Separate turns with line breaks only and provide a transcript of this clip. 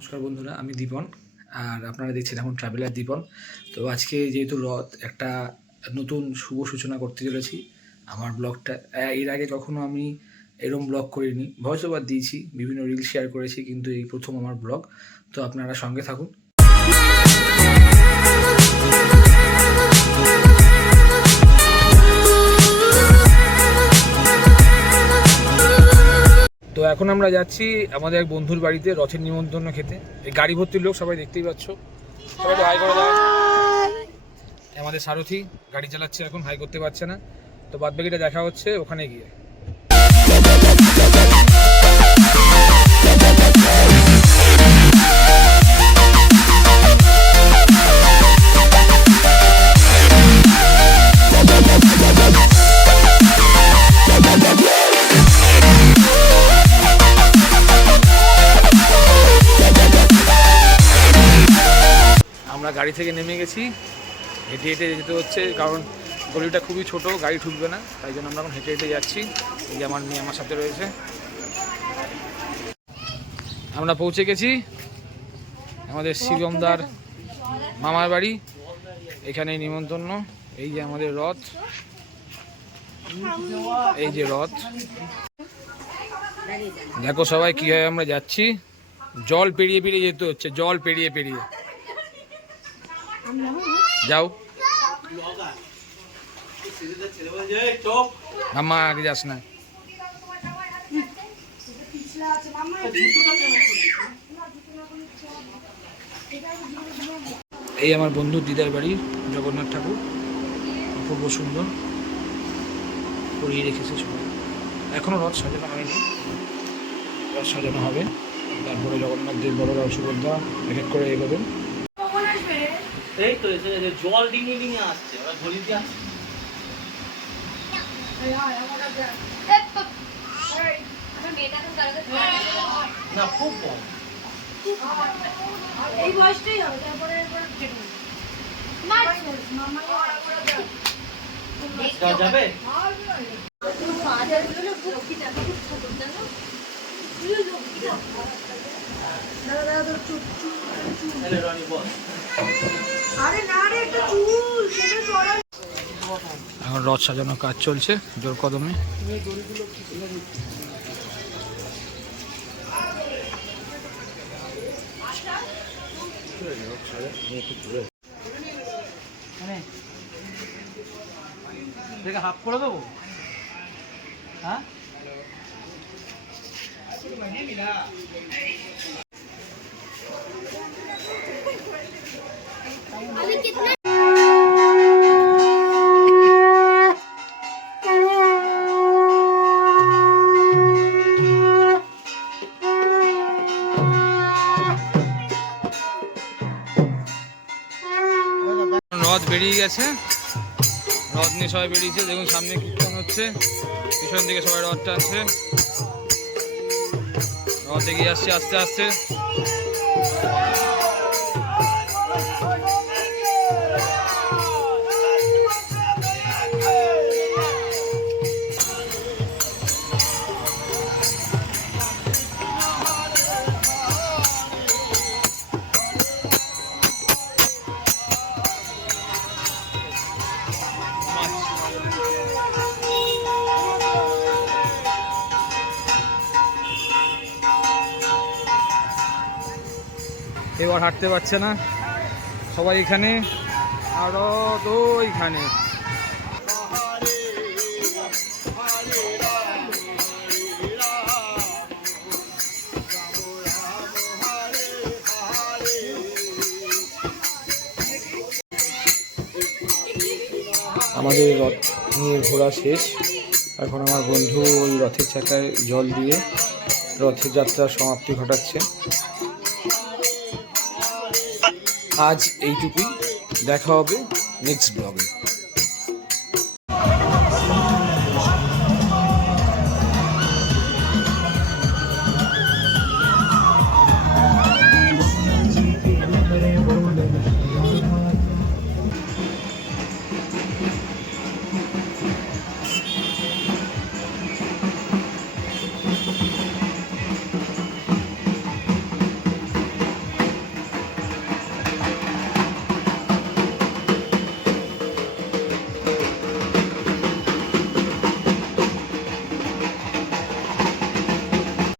নমস্কার বন্ধুরা, আমি দীপন, আর আপনারা দেখছেন এখন ট্রাভেলার দীপন। তো আজকে যেহেতু রথ, একটা নতুন শুভ সূচনা করতে চলেছি আমার ব্লগটা। এর আগে কখনো আমি এরম ব্লগ করিনি ভয়েস ওভার দিয়েছি, বিভিন্ন রিল শেয়ার করেছি, কিন্তু এই প্রথম আমার ব্লগ। তো আপনারা সঙ্গে থাকুন। এখন আমরা যাচ্ছি আমাদের এক বন্ধুর বাড়িতে রথের নিমন্ত্রণ খেতে। এই গাড়ি ভর্তির লোক সবাই দেখতেই পাচ্ছ। সবাই হাই করে আমাদের সারথি গাড়ি চালাচ্ছে এখন, হাই করতে পারছে না। তো বাদবাকিটা দেখা হচ্ছে ওখানে গিয়ে। আমরা গাড়ি থেকে নেমে গেছি। হেঁটে হেঁটে যেতে হচ্ছে কারণ গলিটা খুবই ছোট গাড়ি ঢুকবে না তাই জন্য আমরা এখন হেঁটে হেঁটে যাচ্ছি। এই যে আমার মেয়ে আমার সাথে রয়েছে। আমরা পৌঁছে গেছি আমাদের শিবমদার মামার বাড়ি। এখানে নিমন্ত্রণ এই যে আমাদের রথ। এই যে রথ। দেখো সবাই কীভাবে আমরা যাচ্ছি। জল পেরিয়ে পেরিয়ে যেতে হচ্ছে জল পেরিয়ে পেরিয়ে। যাও। আম্মা আগে যাস না। এই আমার বন্ধু দিদার বাড়ি, জগন্নাথ ঠাকুর। অপূর্ব সুন্দর। করিয়ে রেখেছে সবাই। এখনও রথ সাজানো হয়নি। রথ সাজানো হবে। তারপরে জগন্নাথ দেব বড়রা সুভদ্রা, এক এক করে এগোবেন।
এই তো জল ডিঙে ডিঙে আসছে ওরা গলিতে আসছে। না খুব কম।
এই বয়সটাই হবে তারপরে
যা যাবে। তাহলে রনি বল।
এখন রথ সাজানোর কাজ চলছে জোর কদমে।
হাফ করে দেবো? হ্যাঁ?
রথ বেরিয়ে গেছে। রথ নিয়ে সবাই বেরিয়েছে, দেখুন সামনে কীর্তন হচ্ছে। পিছন দিকে সবাই রথ টানছে রথ এগিয়ে আসছে, আস্তে আস্তে। এবার হাঁটতে পারছে না। সবাই এখানে, আরও তো ওইখানে আমাদের রথ নিয়ে ঘোরা শেষ। এখন আমার বন্ধু ওই রথের চাকায় জল দিয়ে রথের যাত্রার সমাপ্তি ঘটাচ্ছে। আজ এইটুকুই। দেখা হবে নেক্সট ব্লগে